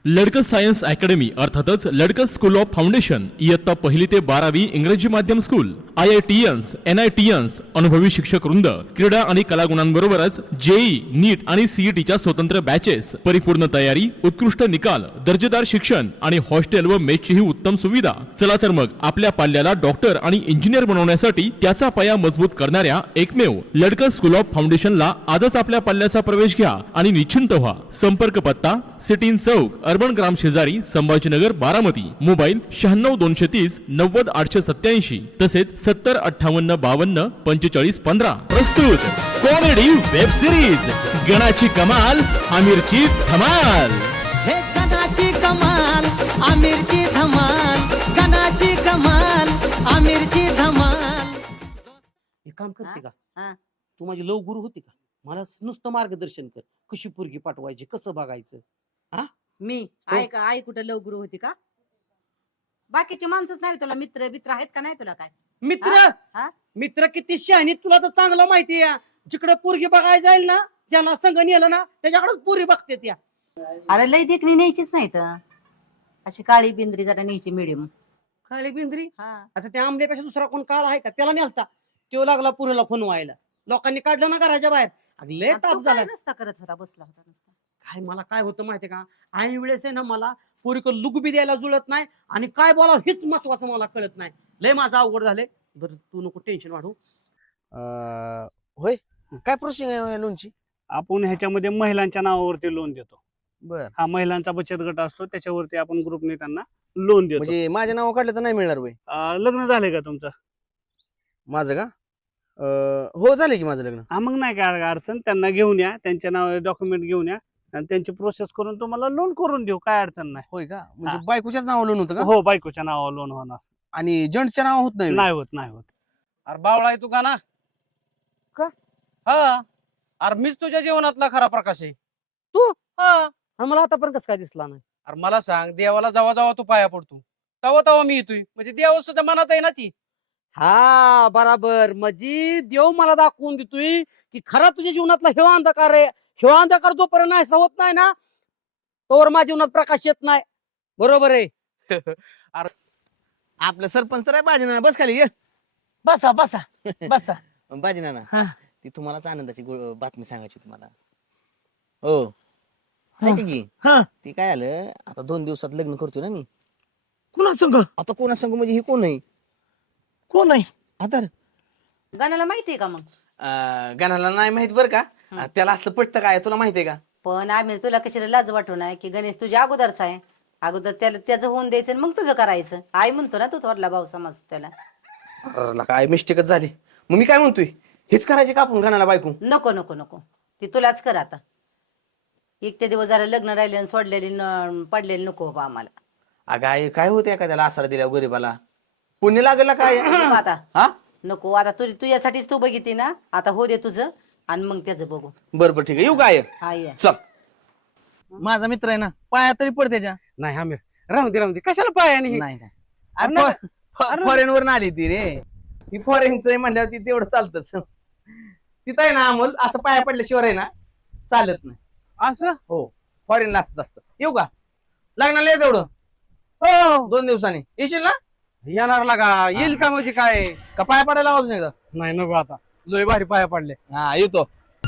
लडकं science academy अर्थातच लडकं school of foundation इयत्ता 1ली ते 12वी इंग्रजी माध्यम स्कूल, IITians, NITians, अनुभवी शिक्षक वृंद, क्रीडा आणि कलागुणांबरोबरच जेई, नीट आणि सीईटीच्या स्वतंत्र बॅचेस, परिपूर्ण तयारी, उत्कृष्ट निकाल, दर्जेदार शिक्षण आणि हॉस्टेल व मेसची ही उत्तम सुविधा. चला तर मग आपल्या पाल्याला डॉक्टर आणि इंजिनियर बनवण्यासाठी त्याचा पाया मजबूत करणाऱ्या एकमेव लडकं स्कूल ऑफ फाउंडेशनला आजच आपल्या पाल्याचा प्रवेश घ्या आणि निश्चिंत व्हा. संपर्क पत्ता सिटीन चौक, अर्बन ग्राम शेजारी, संभाजीनगर, बारामती. मोबाईल 96 230 90 887 तसेच 70 58 52 45 15. प्रस्तुत कॉमेडी वेब सिरीज गणाची कमाल आमिरची धमाल. हे गणाची कमाल आमिरची धमाल, गणाची कमाल आमिरची धमाल. एक काम करते का हा. तू माझी लव गुरु होती का? मला नुसतं मार्गदर्शन कर, कशी पोरगी पाठवायची, कसं बघायचं. मी हो. आई का आई कुठं लवगुरु होती का? बाकीचे माणसंच नाही तुला, मित्र मित्र आहेत का नाही तुला काय? मित्र हा? मित्र किती शहाणी तुला तर चांगलं माहिती आहे. जिकडे पोरगी बघायला जाईल ना, ज्याला संघ नेलं ना त्याच्याकडेच पोरी बघते त्या. अरे लय देखणी न्यायचीच नाही तर अशी काळी बिंद्री जरा न्यायची मिडियम. काळी बिंद्री. हा आता त्या आंबल्यापेक्षा दुसरा कोण काळ आहे का? त्याला नेलता, तो लागला पुरीला खुनवायला. लोकांनी काढलं ना घराच्या बाहेर. अगं लय आणि ताप तू झाला. काय नुसता करत होता, बसला होता नुसता. काय मला काय होतं माहितीये का, ऐन वेळेस आहे ना मला पोरीकडे लुगबी द्यायला जुळत नाही आणि काय बोलावं हेच महत्वाचं मला कळत नाही. लय माझं अवघड झाले. बरं तू नको टेन्शन वाढू. होय, काय प्रोसेसिंग आहे लोनची? आपण ह्याच्यामध्ये महिलांच्या नावावरती लोन देतो. बर, हा महिलांचा बचत गट असतो, त्याच्यावरती आपण ग्रुपने त्यांना लोन देतो. म्हणजे माझ्या नाव काढलं तर नाही मिळणार वय? लग्न झालंय का तुमचं? माझं का? हो झालं की माझं लग्न. हा, मग नाही काय अडचण. त्यांना घेऊन या, त्यांच्या नावावर डॉक्युमेंट घेऊन या आणि त्यांची प्रोसेस करून तुम्हाला लोन करून देऊ, काय अडचण नाही. होय का? म्हणजे बायकोच्याच नाव लोन होतं का? हो, बायकोच्या नावावर लोन होणार. आणि जेंट्सच्या नाव होत नाही? नाही होत, नाही होत. अरे बावळा आहे तू का ना? का? हा, अरे मीच तुझ्या जीवनातला खरा प्रकाश आहे. तू? हा. आणि मला आतापर्यंत कसं काय दिसला नाही? अरे मला सांग, देवाला जेव्हा जेव्हा तू पाया पडतो तेव्हा तेव्हा मी येतोय, म्हणजे देव सुद्धा मनात आहे ना ती. हा बराबर. म्हणजे देव मला दाखवून देतोय की खरा तुझ्या जीवनातला हेवा अंधकार आहे. हेवा अंधकार जोपर्यंत नाहीसा होत नाही ना, तोवर माझ्या जीवनात प्रकाश येत नाही. बरोबर आहे. आपलं सरपंच तर आहे बाजीनाना. बस खाली ये. बसा बसा बसा. बाजीनाना, हा. ती तुम्हालाच आनंदाची बातमी सांगायची तुम्हाला. हो, ऐका की. हा. ती काय आलं, आता 2 दिवसात लग्न करतोय ना मी. कुणा संग? आता कोणा संग म्हणजे हे कोण आहे? कोण आहे? आता गणाला माहितीये का मग? गाण्याला नाही माहित बरं का. त्याला असलं पटतं काय तुला माहितीये का? पण आम्ही तुला कशाला लाज वाटू नाही की गणेश तुझ्या अगोदरचा आहे. अगोदर त्याला त्याचं होऊन द्यायचं आणि मग तुझं करायचं. आई म्हणतो ना तू थोरला भाऊ समज त्याला. अरे काय मिस्टेकच झाली. मग मी काय म्हणतोय, हेच करायचे का आपण गाण्याला बायको? नको नको नको, ती तुलाच कर आता. एक ते दिवस जरा लग्न राहिले आणि सोडलेली पडलेली नको बाबा आम्हाला. अगं आई, काय होते एखाद्याला आसरा दिल्या गरीबाला? पुण्य लागेल काय? नको आता, हा, नको आता. तुझ्यासाठीच तू बघितली ना, आता हो दे तुझं आणि मग त्याचं बघू. बरं बरं ठीक आहे. येऊ काय? हा ये. चल. माझा मित्र आहे ना, पाया तरी पड त्याच्या. नाही आम्ही राहू दे कशाला पाय आणि नाही फॉरेन वरून आली ती रे. ती फॉरेनच आहे म्हणल्यावर ती तेवढं चालतच. तिथं आहे ना अमोल, असं पाया पडल्याशिवाय आहे ना चालत नाही. असं? हो, फॉरेनला असंच असतं. येऊ का? लग्नाला ये तेवढं. हो, 2 दिवसांनी येशील ना? येणार लागा. येईल का म्हणजे काय? का पाया पडायला अजून एकदा? नाही नको आता, लय भारी पाया पडले. हा, येतो.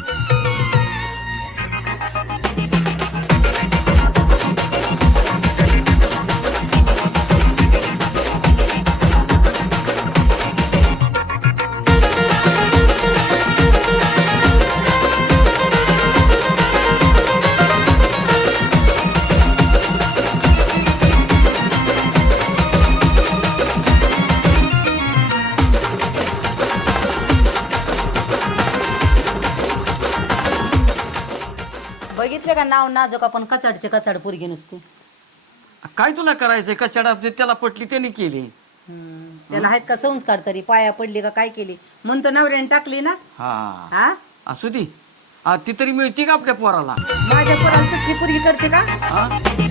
बघितले का नाव नाजूक आपण कचाडचे कचाड पोरगी नुसती. काय तुला करायचंय? कचडा त्याला पटली त्यांनी केली. त्याला आहेत का संस्कार तरी? पाया पडली का काय केली म्हणतो नवऱ्याने टाकली ना. हा, हा, असू दे. ती तरी मिळते का आपल्या पोराला? माझ्या पोराला तसली पोरगी करते का? हा?